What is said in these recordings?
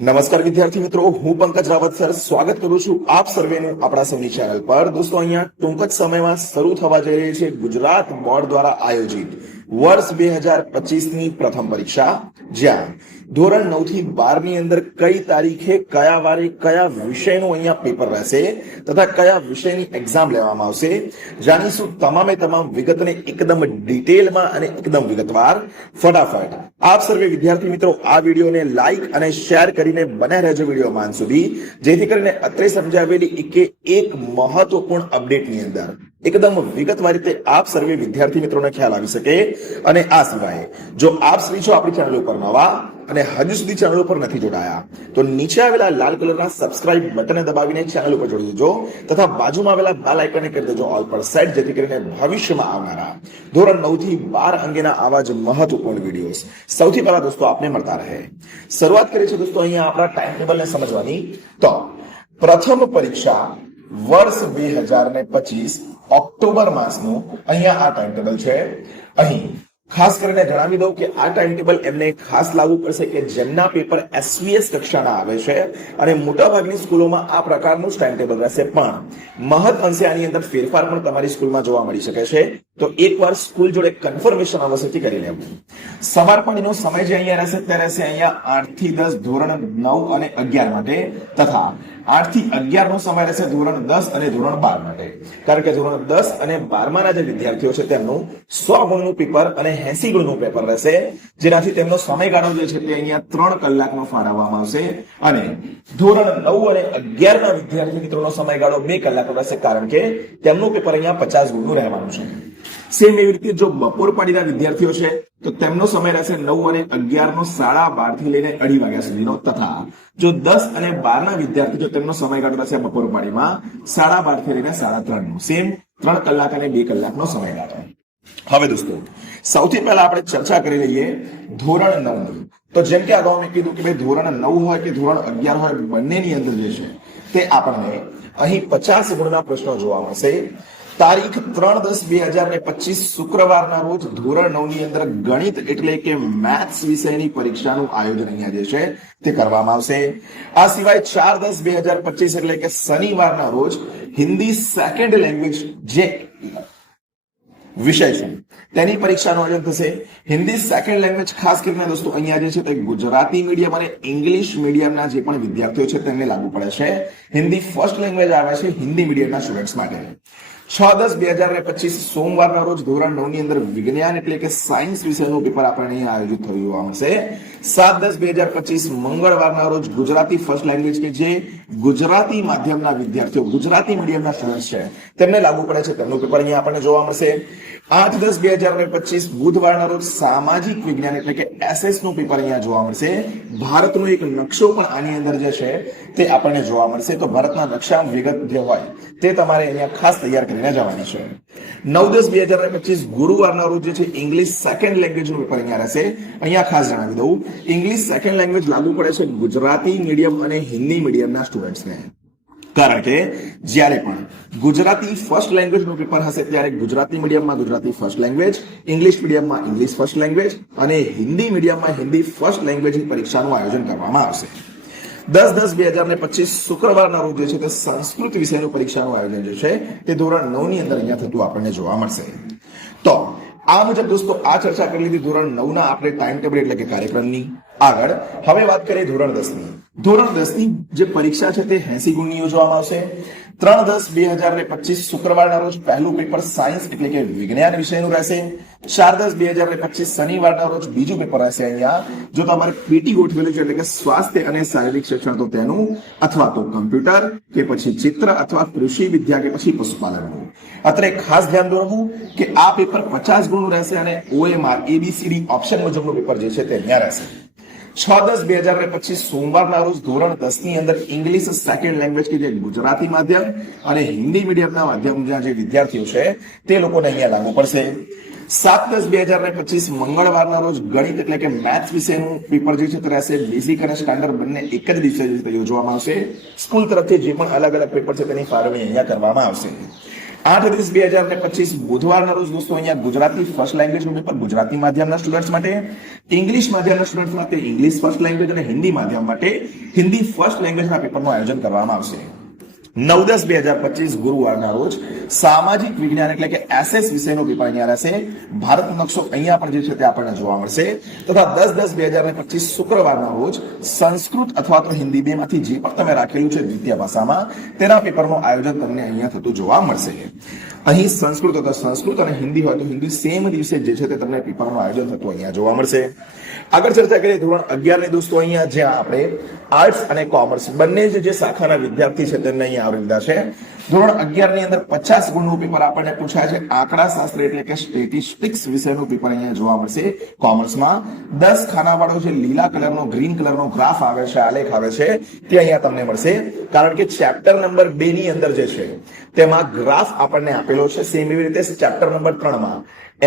નમસ્કાર વિદ્યાર્થી મિત્રો, હું પંકજ રાવત સર સ્વાગત કરું છું આપ સર્વેનું આપણા સૌની ચેનલ પર। દોસ્તો, અહીંયા ટૂંક જ સમયમાં શરૂ થવા જઈ રહી છે ગુજરાત બોર્ડ દ્વારા આયોજિત વર્ષ 2025 ની પ્રથમ પરીક્ષા, જ્યાં ધોરણ 9 થી 12 ની અંદર કઈ તારીખે કયા વારે કયા વિષયનું અહીંયા પેપર રહેશે તથા કયા વિષયની એક્ઝામ લેવામાં આવશે, જાણીશું તમામે તમામ વિગતને એકદમ ડિટેલમાં અને એકદમ વિગતવાર। ફટાફટ આપ સર્વે વિદ્યાર્થી મિત્રો આ વિડીયોને લાઈક અને શેર કરીને બને રહેજો વિડીયોમાં અંત સુધી, જેથી કરીને અત્રે સમજાવેલી એક મહત્વપૂર્ણ અપડેટની અંદર એકદમ વિગતવાર રીતે આપ સર્વે વિદ્યાર્થી મિત્રોને ખ્યાલ આવી શકે। અને આ સિવાય જો આપ શ્રી છો આપણી ચેનલ ઉપર નવા અને હજુ સુધી ચેનલ ઉપર નથી જોડાયા તો નીચે આવેલા લાલ કલરના સબસ્ક્રાઇબ બટનને દબાવીને ચેનલ ઉપર જોડી દેજો તથા બાજુમાં આવેલા બેલ આઇકનને કરી દેજો ઓલ પર સેટ, જેથી કરીને ભવિષ્યમાં આવનારા ધોરણ 9 થી 12 અંગેના આવા જ મહત્વપૂર્ણ વિડીયોઝ સૌથી પહેલા દોસ્તો આપને મળતા રહે। શરૂઆત કરી છે દોસ્તો અહીંયા આપણા ટાઈમ ટેબલને સમજવાની। તો પ્રથમ પરીક્ષા વર્ષ 2025 ઓક્ટોબર માસનું અહીંયા આ ટાઈમ ટેબલ છે। અહીં ખાસ કરીને જણાવી દઉં કે આ ટાઈમ ટેબલ એમને ખાસ લાગુ પડશે કે જેમના પેપર એસવીએસ કક્ષાના આવે છે અને મોટાભાગની સ્કૂલોમાં આ પ્રકારનું જ ટાઈમ ટેબલ રહેશે, પણ મહદ અંશે આની અંદર ફેરફાર પણ તમારી સ્કૂલમાં જોવા મળી શકે છે। તો એકવાર સ્કૂલ જોડે કન્ફર્મેશન અવશ્યથી કરી લેવું। સવાર પાણીનો સમય જે અહીંયા રહેશે તે રહેશે અહીંયા 8 થી 10 ધોરણ 9 અને 11 માટે, તથા 8 થી 11 નો સમય રહેશે ધોરણ 10 અને ધોરણ 12 માટે, કારણ કે ધોરણ 10 અને 12 ના જે વિદ્યાર્થીઓ છે તેમનું 100 ગુણનું પેપર અને 80 ગુણનું પેપર રહેશે, જેનાથી તેમનો સમયગાળો જે છે તે અહીંયા 3 કલાકનો ફાળવવામાં આવશે અને ધોરણ 9 અને 11 ના વિદ્યાર્થી મિત્રોનો સમયગાળો 2 કલાકનો રહેશે, કારણ કે તેમનું પેપર અહીંયા 50 ગુણનું રહેવાનું છે। સેમ એવી રીતે જો બપોર પાડીના વિદ્યાર્થીઓ છે તો તેમનો સમય રહેશે 9 અને 11 નો 12:30 થી લઈને 2:30 વાગ્યા સુધીનો, તથા જો 10 અને 12 ના વિદ્યાર્થીઓ તેમનો સમયગાળો રહેશે બપોર પાડીમાં 12:30 થી લઈને 3:30 નો, સેમ 3 કલાક અને 2 કલાકનો સમયગાળો। હવે દોસ્તો સૌથી પહેલા આપણે ચર્ચા કરી લઈએ ધોરણ 9 ની। તો જેમ કે અગાઉ મેં કીધું કે ભાઈ ધોરણ 9 હોય કે ધોરણ 11 હોય, બંનેની અંદર જે છે તે આપણને અહીં 50 ગુણના પ્રશ્નો જોવા મળશે। તારીખ 3/10/2025 શુક્રવારના રોજ ધોરણ 9 ની અંદર ગણિત એટલે કે મેથ્સ વિષયની પરીક્ષાનું આયોજન અહીંયા જે છે તે કરવામાં આવશે। આ સિવાય 4/10/2025 એટલે કે શનિવારના રોજ હિન્દી સેકન્ડ લેંગ્વેજ જે વિષય છે તેની પરીક્ષાનું આયોજન થશે। હિન્દી સેકન્ડ લેંગ્વેજ ખાસ કરીને દોસ્તો અહીંયા જે છે તે ગુજરાતી મીડિયમ અને ઇંગ્લિશ મીડિયમના જે પણ વિદ્યાર્થીઓ છે તેમને લાગુ પડે છે। હિન્દી ફર્સ્ટ લેંગ્વેજ આવે છે હિન્દી મીડિયમના સ્ટુડન્ટ્સ માટે। 6/10/2025 સોમવારના રોજ ધોરણ 9 ની અંદર વિજ્ઞાન એટલે કે સાયન્સ વિષયનું પેપર આપણને અહીંયા આયોજિત થયું જોવા મળશે। 7/10/2025 મંગળવારના રોજ ગુજરાતી ફર્સ્ટ લેંગ્વેજ કે જે ગુજરાતી માધ્યમના વિદ્યાર્થીઓ ગુજરાતી મીડિયમના સ્ટુડન્ટ છે તેમને લાગુ પડે છે તેમનું પેપર અહીંયા આપણને જોવા મળશે। 8/10/2025 બુધવારના રોજ સામાજિક વિજ્ઞાન એટલે કે એસએસ નું પેપર અહીંયા જોવા મળશે। ભારતનો એક નકશો પણ આની અંદર જે છે તે આપણને જોવા મળશે, તો ભારતના નકશા વિગત જે હોય તે તમારે અહીંયા ખાસ તૈયાર કરીને જવાની છે। 9/10/2025 ગુરુવારના રોજ જે છે ઇંગ્લિશ સેકન્ડ લેંગ્વેજ નું પેપર અહીંયા રહેશે। અહીંયા ખાસ જણાવી દઉં, ઇંગ્લિશ સેકન્ડ લેંગ્વેજ લાગુ પડે છે ગુજરાતી મીડિયમ અને હિન્દી મીડિયમના સ્ટુડન્ટ્સને, કારણ કે જ્યારે પણ ગુજરાતી ફર્સ્ટ લેંગ્વેજ નું પેપર હશે ત્યારે ગુજરાતી મીડિયમમાં ગુજરાતી ફર્સ્ટ લેંગ્વેજ, ઇંગ્લિશ મીડિયમમાં ઇંગ્લિશ ફર્સ્ટ લેંગ્વેજ અને હિન્દી મીડિયમમાં હિન્દી ફર્સ્ટ લેંગ્વેજની પરીક્ષાનું આયોજન કરવામાં આવશે। 10/10/2025 શુક્રવારના રોજ જે છે તે સંસ્કૃત વિષયની પરીક્ષાનું આયોજન જે છે તે ધોરણ 9 ની અંદર અહીંયા થતું આપણને જોવા મળશે। તો આ મુજબ દોસ્તો આ ચર્ચા કરી લીધી ધોરણ 9 ના આપણે ટાઈમ ટેબલ એટલે કે કાર્યક્રમની। આગળ હવે વાત કરીએ ધોરણ 10 ની। ધોરણ 10 ની જે પરીક્ષા છે તે 80 ગુણની યોજવામાં આવશે। 3/10/2025 શુક્રવારના રોજ પહેલું પેપર સાયન્સ એટલે કે વિજ્ઞાન વિષયનું રહેશે। 4/10/2025 શનિવારના રોજ બીજું પેપર રહેશે અહીંયા, જો તમારે પીટી ગોઠવેલું છે એટલે કે સ્વાસ્થ્ય અને શારીરિક શિક્ષણ તો તેનું, અથવા તો કમ્પ્યુટર કે પછી ચિત્ર અથવા કૃષિ વિદ્યા કે પછી પશુપાલનનું। અત્રે ખાસ ધ્યાન દોરવું કે આ પેપર 50 ગુણનું રહેશે અને OMR ABCD ઓપ્શન મુજબનું પેપર જે છે તે અહીંયા રહેશે। 6/10/2025 સોમવારના રોજ ધોરણ 10 ની અંદર ઇંગ્લિશ સેકન્ડ લેંગ્વેજ કે જે ગુજરાતી માધ્યમ અને હિન્દી મીડિયમના માધ્યમના જે વિદ્યાર્થીઓ છે તે લોકોને અહીંયા લાગુ પડશે। 7/10/2025 મંગળવારના રોજ ગણિત એટલે કે મેથ્સ વિષયનું પેપર જે છે તે રહેશે। બેઝિક અને સ્ટાન્ડર્ડ બંને એક જ દિવસે યોજવામાં આવશે। સ્કૂલ તરફથી જે પણ અલગ અલગ પેપર છે તેની ફાળવણી અહીંયા કરવામાં આવશે। 8/10/2025 બુધવારના રોજ દોસ્તો અહીંયા ગુજરાતી ફર્સ્ટ લેંગ્વેજનું પેપર ગુજરાતી માધ્યમના સ્ટુડન્ટ્સ માટે, ઇંગ્લિશ માધ્યમના સ્ટુડન્ટ્સ માટે ઇંગ્લિશ ફર્સ્ટ લેંગ્વેજ અને હિન્દી માધ્યમ માટે હિન્દી ફર્સ્ટ લેંગ્વેજના પેપરનું આયોજન કરવામાં આવશે. 9/10/2025 ગુરુવારના રોજ સામાજિક વિજ્ઞાન એટલે કે એસએસ વિષયનો પેપર અહીંયા રહેશે. ભારત નકશો અહીંયા પણ જે છે તે આપણને જોવા મળશે. તથા 10/10/2025 શુક્રવારના રોજ સંસ્કૃત અથવા તો હિન્દી બેમાંથી જે પણ તમે રાખેલું છે દ્વિતીય ભાષામાં તેના પેપરનું આયોજન તમને અહીંયા થતું જોવા મળશે. અહીં સંસ્કૃત અથવા સંસ્કૃત અને હિન્દી હોય તો હિન્દી સેમ દિવસે જે છે તે તમને પેપરનું આયોજન થતું અહીંયા જોવા મળશે. આગળ ચર્ચા કરીએ ધોરણ 11 ની દોસ્તો અહીંયા જ્યાં આપણે આર્ટ્સ અને કોમર્સ બંને જે શાખાના વિદ્યાર્થી છે તેમને અહીંયા આવરી લીધા છે. ધોરણ 11 ની અંદર 50 ગુણનું પેપર આપણને પૂછાય છે. આંકડા શાસ્ત્ર એટલે કે સ્ટેટિસ્ટિક્સ વિષયનું પેપર અહીંયા જોવા મળશે. કોમર્સમાં 10 ખાનાવાળો જે લીલા કલરનો ગ્રીન કલરનો ગ્રાફ આવે છે, આલેખ આવે છે તે અહીંયા તમને મળશે. કારણ કે ચેપ્ટર નંબર 2 ની અંદર જે છે તેમાં ગ્રાફ આપણને આપેલો છે. સેમ એવી રીતે ચેપ્ટર નંબર 3 માં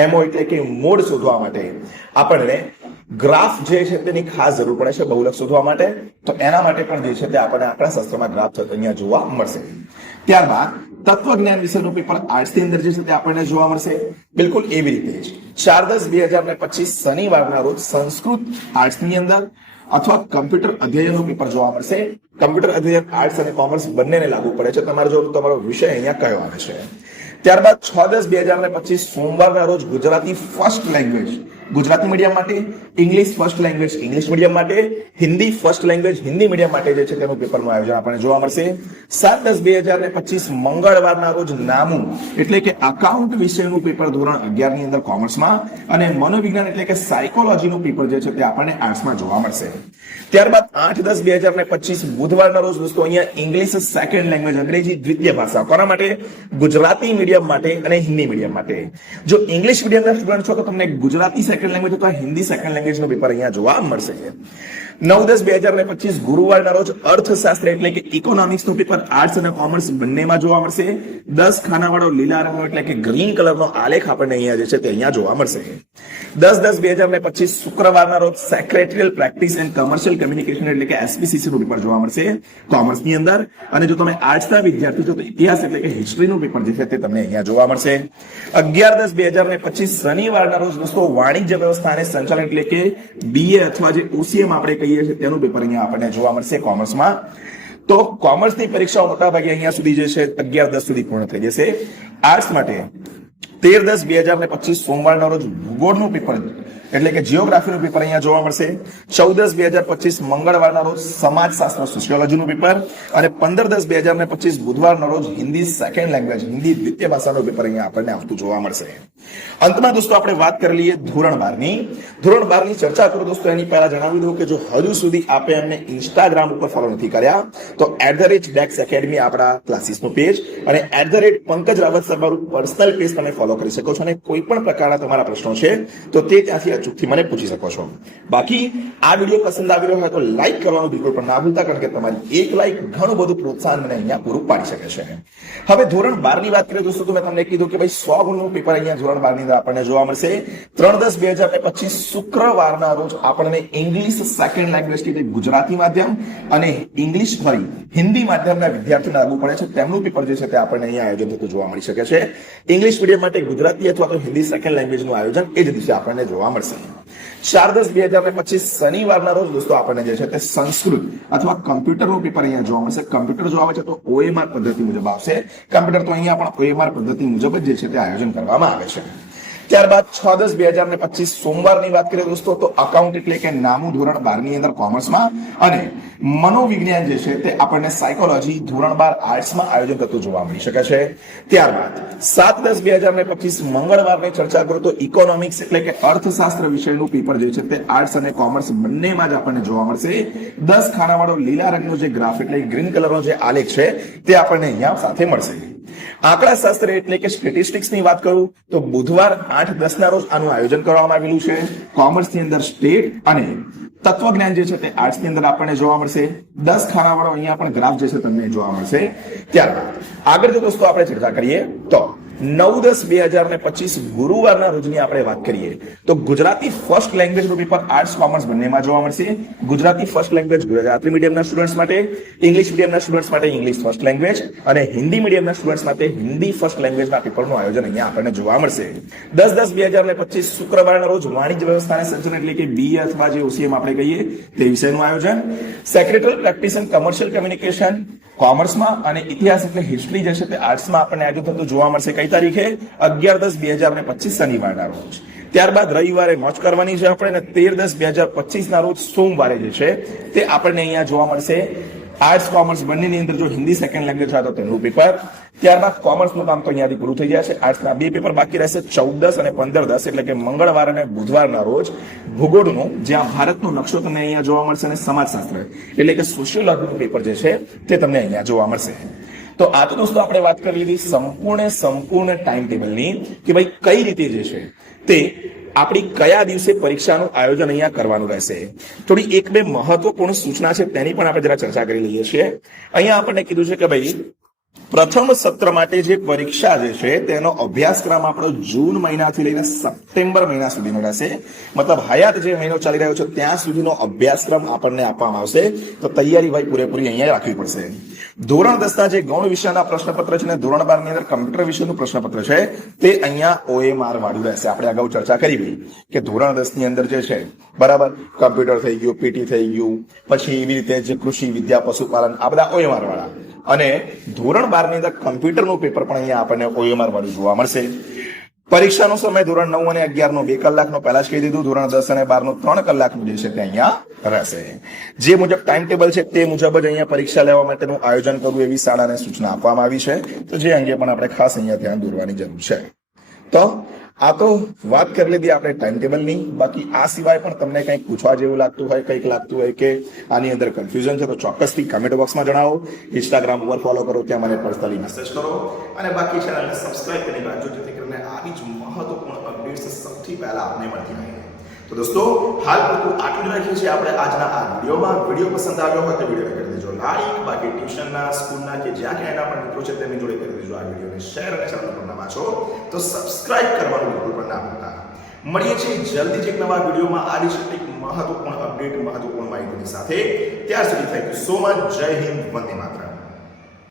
એમઓ એટલે કે મોડ શોધવા માટે આપણને ગ્રાફ જે છે તેની ખાસ જરૂર પડે છે બહુલક શોધવા માટે. તો એના માટે પણ જે છે તે આપણને આંકડા શાસ્ત્રમાં ગ્રાફ અહીંયા જોવા મળશે. ત્યારબાદ તત્વજ્ઞાન વિષયનું પેપર આર્ટ્સ ની અંદર જે છે તે આપણને જોવા મળશે. બિલકુલ એવી રીતે જ 4/10/2025 શનિવારના રોજ સંસ્કૃત આર્ટ્સ ની અંદર અથવા કમ્પ્યુટર અધ્યયનનું પેપર જોવા મળશે. કમ્પ્યુટર અધ્યયન આર્ટ્સ અને કોમર્સ બંનેને લાગુ પડે છે. તમારો વિષય અહીંયા કયો આવે છે. ત્યારબાદ 6/10/2025 સોમવારના રોજ Gujarati first language Gujarati medium માટે, English first language English medium માટે, Hindi first language Hindi medium માટે જે છે તેનું પેપરનું આયોજન આપણને જોવા મળશે. 7/10/2025 મંગળવારના રોજ નામું એટલે કે અકાઉન્ટ વિષયનું પેપર ધોરણ 11 ની અંદર કોમર્સમાં અને મનોવિજ્ઞાન એટલે કે સાયકોલોજીનું પેપર જે છે તે આપણને આર્ટ્સમાં જોવા મળશે. ત્યારબાદ 8/10/2025 બુધવારના રોજ દોસ્તો અહીંયા ઇંગ્લિશ સેકન્ડ લેંગ્વેજ અંગ્રેજી દ્વિતીય ભાષા કોના માટે? ગુજરાતી મીડિયમ માટે અને હિન્દી મીડિયમ માટે. જો ઇંગ્લિશ મીડિયમના સ્ટુડન્ટ છો તો તમને ગુજરાતી સેકન્ડ લેંગ્વેજ અથવા હિન્દી સેકન્ડ લેંગ્વેજનો પેપર અહીંયા જોવા મળશે. 9/10/2025 ગુરુવારના રોજ અર્થશાસ્ત્ર એટલે કે ઇકોનોમિક્સનું પેપર આર્ટ્સ અને કોમર્સ બંનેમાં જોવા મળશે. 10 ખાનાવાળો લીલા રંગનો એટલે કે ગ્રીન કલરનો આલેખ આપણને અહીંયા જે છે તે અહીંયા જોવા મળશે. 10/10/2025 શુક્રવારના રોજ secretarial practice and commercial communication એટલે કે એસપીસીસી નું પેપર જોવા મળશે કોમર્સની અંદર. અને જો તમે આર્ટ્સના વિદ્યાર્થી છો તો ઇતિહાસ એટલે કે હિસ્ટ્રીનું પેપર જે છે તે તમને અહીંયા જોવા મળશે. 11/10/2025 શનિવારના રોજ દોસ્તો વાણિજ્ય વ્યવસ્થા અને સંચાલન એટલે કે બીએ અથવા જે ઓસીએમ આપણે કહીએ છીએ તેનું પેપર અહીંયા આપણને જોવા મળશે કોમર્સમાં. તો કોમર્સની પરીક્ષાઓ મોટાભાગે અહીંયા સુધી જે છે 11/10 સુધી પૂર્ણ થઈ જશે. આર્ટ્સ માટે 13/10/2025 સોમવારના રોજ ભૂગોળનું પેપર એટલે કે જીઓગ્રાફીનું પેપર અહીંયા જોવા મળશે. 14/10/2025 મંગળવારના રોજ સમાજશાસ્ત્ર સોશિયોલોજીનું પેપર અને 15/10/2025 બુધવારના રોજ હિન્દી સેકન્ડ લેંગ્વેજ હિન્દી દ્વિતીય ભાષાનું પેપર અહીંયા આપણને આવતું જોવા મળશે. અંતમાં દોસ્તો આપણે વાત કરી લઈએ ધોરણ 12 ની. ધોરણ 12 ની ચર્ચા કરું દોસ્તો એની પહેલા જણાવી દઉં કે જો હજુ સુધી આપે અમને ઇન્સ્ટાગ્રામ ઉપર ફોલો નથી કર્યા તો @DEX Academy આપણા ક્લાસીસનું પેજ અને @પંકજ રાવત સર મારું પર્સનલ પેજ તમે ફોલો કરી શકો છો. અને કોઈ પણ પ્રકારના તમારા પ્રશ્નો છે તો તે ત્યાંથી અચૂકથી મને પૂછી શકો છો. બાકી આ વિડીયો પસંદ આવી રહ્યો હોય તો લાઈક કરવાનું બિલકુલ પણ ના ભૂલતા, કારણ કે તમારી એક લાઈક ઘણું બધું પ્રોત્સાહન મને અહીંયા પૂરું પાડી શકે છે. હવે ધોરણ 12 ની વાત કરીએ દોસ્તો તો મેં તમને કીધું કે ભાઈ 100 ગુણનું પેપર અહીંયા ધોરણ 12 ની અંદર આપણને જોવા મળશે. 3/10/2025 શુક્રવારના રોજ આપણને ઇંગ્લિશ સેકન્ડ લેંગ્વેજ કે ગુજરાતી માધ્યમ અને ઇંગ્લિશ હિન્દી માધ્યમના વિદ્યાર્થીઓને લાગુ પડે છે તેમનું પેપર જે છે તે આપણને અહીંયા આયોજન થતું જોવા મળી શકે છે. ઇંગ્લિશ મીડિયમ માટે ગુજરાતી અથવા તો હિન્દી સેકન્ડ લેંગ્વેજનું આયોજન એ જ દિવસે આપણને જોવા મળશે. 4/10/2025 શનિવારના રોજ દોસ્તો આપણને જે છે તે સંસ્કૃત અથવા કમ્પ્યુટરનું પેપર અહીંયા જોવા મળશે. કમ્પ્યુટર જો આવે છે તો OMR પદ્ધતિ મુજબ આવશે. કમ્પ્યુટર તો અહીંયા પણ OMR પદ્ધતિ મુજબ જ જે છે તે આયોજન કરવામાં આવે છે. ત્યારબાદ 6/10/2025 સોમવારની વાત કરીએ દોસ્તો તો અકાઉન્ટ એટલે કે નામું ધોરણ 12 ની અંદર કોમર્સમાં અને મનોવિજ્ઞાન જે છે તે આપણને સાયકોલોજી ધોરણ 12 આર્ટ્સમાં આયોજન થતું જોવા મળી શકે છે. ત્યારબાદ 7/10/2025 મંગળવારની ચર્ચા કરું તો ઇકોનોમિક્સ એટલે કે અર્થશાસ્ત્ર વિષયનું પેપર જે છે તે આર્ટ્સ અને કોમર્સ બંનેમાં જ આપણને જોવા મળશે. 10 ખાનાવાળો લીલા રંગનો જે ગ્રાફ એટલે ગ્રીન કલરનો જે આલેખ છે તે આપણને અહીંયા સાથે મળશે. આંકડા શાસ્ત્ર એટલે કે સ્ટેટિસ્ટિક્સ ની વાત કરું તો બુધવાર 8/10 ના રોજ આનું આયોજન કરવામાં આવેલું છે. કોમર્સ ની અંદર સ્ટેટ અને તત્વજ્ઞાન જે છે તે આર્ટ્સ ની અંદર આપણને જોવા મળશે. 10 ખાનાવાળો અહીંયા પણ ગ્રાફ જે છે તમને જોવા મળશે. ત્યારબાદ આગળ જો દોસ્તો આપણે ચર્ચા કરીએ તો 9/10/2025 ગુરુવારના રોજની આપણે વાત કરીએ તો ગુજરાતી ફર્સ્ટ લેંગ્વેજનું પેપર આર્ટ્સ કોમર્સ બંનેમાં જોવા મળશે. ગુજરાતી ફર્સ્ટ લેંગ્વેજ ગુજરાતી મીડિયમના સ્ટુડન્ટ્સ માટે, ઇંગ્લિશ મીડિયમના સ્ટુડન્ટ્સ માટે ઇંગ્લિશ ફર્સ્ટ લેંગ્વેજ અને હિન્દી મીડિયમના સ્ટુડન્ટ્સ માટે હિન્દી ફર્સ્ટ લેંગ્વેજના પેપરનું આયોજન અહીંયા આપણને જોવા મળશે. 10/10/2025 શુક્રવારના રોજ વાણિજ્ય વ્યવસ્થા અને સર્જન એટલે કે બીએ અથવા જે ઓસીએમ આપણે કહીએ તે વિષયનું આયોજન. Secretary practice and commercial communication કોમર્સમાં અને ઇતિહાસ એટલે હિસ્ટ્રી જે છે તે આર્ટ્સમાં આપણને આયોજન થતું જોવા મળશે. કઈ તારીખે? 11/10/2025 શનિવારના રોજ. ત્યારબાદ રવિવારે મોજ કરવાની છે આપણે, અને 13/10/2025 ના રોજ સોમવારે જે છે તે આપણને અહીંયા જોવા મળશે આર્ટ્સ કોમર્સ બંનેની અંદર જો હિન્દી સેકન્ડ લેંગ્વેજ હોય તો તેનું પેપર. ત્યારબાદ કોમર્સનું કામ તો અહીંયાથી પૂરું થઈ જશે. આર્ટ્સના બે પેપર બાકી રહેશે, 14/10 અને 15/10 એટલે કે મંગળવાર અને બુધવારના રોજ ભૂગોળનું, જ્યાં ભારતનો નકશો તમને અહીંયા જોવા મળશે, અને સમાજશાસ્ત્ર એટલે કે સોશિયોલોજીનું પેપર જે છે તે તમને અહીંયા જોવા મળશે. તો આ તો દોસ્તો આપણે વાત કરી લીધી સંપૂર્ણ ટાઈમ ટેબલની કે ભાઈ કઈ રીતે જે છે તે આપણી કયા દિવસે પરીક્ષાનું આયોજન અહીંયા કરવાનું રહેશે. થોડી એક બે મહત્વપૂર્ણ સૂચના છે તેની પણ આપણે જરા ચર્ચા કરી લઈએ છીએ. અહીંયા આપણને કીધું છે કે ભાઈ પ્રથમ સત્ર માટે જે પરીક્ષા જે છે તેનો અભ્યાસક્રમ આપણો જૂન મહિનાથી લઈને સપ્ટેમ્બર મહિના સુધીનો રહેશે. મતલબ હયાત જે મહિનો ચાલી રહ્યો છે ત્યાં સુધીનો અભ્યાસક્રમ આપણને આપવામાં આવશે. તો તૈયારી ભાઈ પૂરેપૂરી અહીંયા રાખવી પડશે. ધોરણ 10 ના જે ગૌણ વિષયના પ્રશ્નપત્ર છે અને ધોરણ 12 ની અંદર કમ્પ્યુટર વિષયનું પ્રશ્નપત્ર છે તે અહીંયા OMR વાળું રહેશે. આપણે અગાઉ ચર્ચા કરી ગઈ કે ધોરણ 10 ની અંદર જે છે બરાબર કમ્પ્યુટર થઈ ગયું, પીટી થઈ ગયું, પછી એવી રીતે જે કૃષિ વિદ્યા પશુપાલન આ બધા OMR વાળા, અને ધોરણ 12 ની અંદર કમ્પ્યુટરનું પેપર પણ અહીંયા આપણને OMR વાળું જોવા મળશે. પરીક્ષાનો સમય ધોરણ 9 અને 11 નો 2 કલાકનો પહેલા જ કહી દીધું. ધોરણ 10 અને 12 નો 3 કલાકનું જે છે તે અહીંયા રહેશે. જે મુજબ ટાઈમ ટેબલ છે તે મુજબ જ અહીંયા પરીક્ષા લેવા માટેનું આયોજન કરવું એવી શાળાને સૂચના આપવામાં આવી છે. તો જે અંગે પણ આપણે ખાસ અહીંયા ધ્યાન દોરવાની જરૂર છે. તો આ તો વાત કરી લીધી આપણે ટાઈમ ટેબલની. બાકી આ સિવાય પણ તમને કંઈક પૂછવા જેવું લાગતું હોય, કંઈક લાગતું હોય કે આની અંદર કન્ફ્યુઝન છે તો ચોક્કસથી કમેન્ટ બોક્સમાં જણાવો. ઇન્સ્ટાગ્રામ ઉપર ફોલો કરો, ત્યાં મને પર્સનલી મેસેજ કરો, અને બાકી ચેનલને સબસ્ક્રાઇબ કરી રાખજો જેથી કરીને આવી જ મહત્વપૂર્ણ અપડેટ્સ સૌથી પહેલા આપને મળતી રહે. તો દોસ્તો હાલ પૂરતું આટલું રાખીએ છીએ આપણે આજના આ વિડીયોમાં. વિડીયો પસંદ આવ્યો હોય તો વિડીયોને કરી દેજો લાઈક. બાકી ટ્યુશનના, સ્કૂલના કે જ્યાં ક્યાં એના પણ મિત્રો છે તેમની જોડે કરી દેજો આ વિડીયોને શેર, અને ચેનલ પર નવા છો તો સબસ્ક્રાઇબ કરવાનું બિલકુલ પણ ના ભૂલતા. મળીએ છીએ જલ્દી જ એક નવા વિડીયોમાં આવી જ એક મહત્વપૂર્ણ અપડેટ, મહત્વપૂર્ણ માહિતીની સાથે. ત્યાર સુધી થેન્ક યુ સો મચ. જય હિન્દ, વંદે માતરમ.